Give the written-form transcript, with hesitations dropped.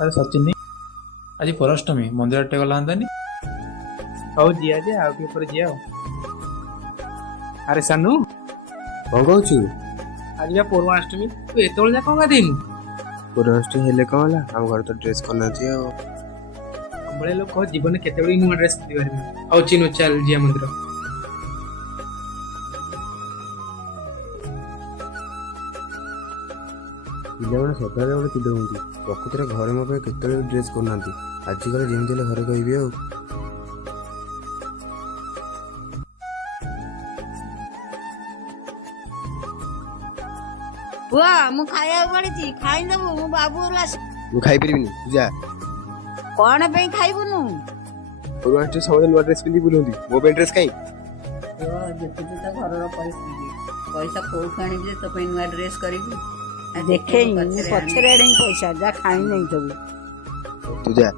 अरे सचिन आज पराष्टमी मंदिर टे गला हौ जिया जे आउ के पर जिया अरे सानू कौन कहू आज बा पूर्वाष्टमी तू एतोल जा कौन दिन पूर्वाष्टमी हेले कौन है हम घर तो ड्रेस करना चाहिए हमरे लोग कह जीवन केते बड़ी नुआ ड्रेस पिंधि करबे औ चिनो चल जिया मंदिर पिलाମାନେ ସଦାବେଳେ ଗୋଟେ ଚିଡ଼ ହୁଅନ୍ତି ପ୍ରକୃତରେ ଘରେ ମୋ ପାଇଁ କେତେବେଳେ ଡ୍ରେସ୍ କରୁନାହାନ୍ତି ଆଜିକାଲି ଯେମିତି ହେଲେ ଘରେ କହିବି ଆଉ ପୁଅ ମୁଁ ଖାଇବାକୁ ପଡିଛି ଖାଇଦେବୁ ମୁଁ ବାବୁ ମୁଁ ଖାଇପାରିବିନି ଯା କଣ ପାଇଁ ଖାଇବୁନୁ? ପୂର୍ବାଷ୍ଟମୀ ସମସ୍ତେ ନୂଆ ଡ୍ରେସ୍ ପିନ୍ଧି ବୁଲନ୍ତି ମୋ ପାଇଁ ଡ୍ରେସ୍ କାଇଁ ଦେଖୁଛୁ ତ ଘରର ପରିସ୍ଥିତି ପଇସା କୋଉଠୁ ଆଣିବି ଯେ ତୋ ପାଇଁ ନୂଆ ଡ୍ରେସ୍ କରିବି ଦେଖେଇ ମୁଁ ପଛରେ ଆଣିବି ପଇସା ଯା ଖାଇ ନାହିଁ ସବୁ ତୁ ଯା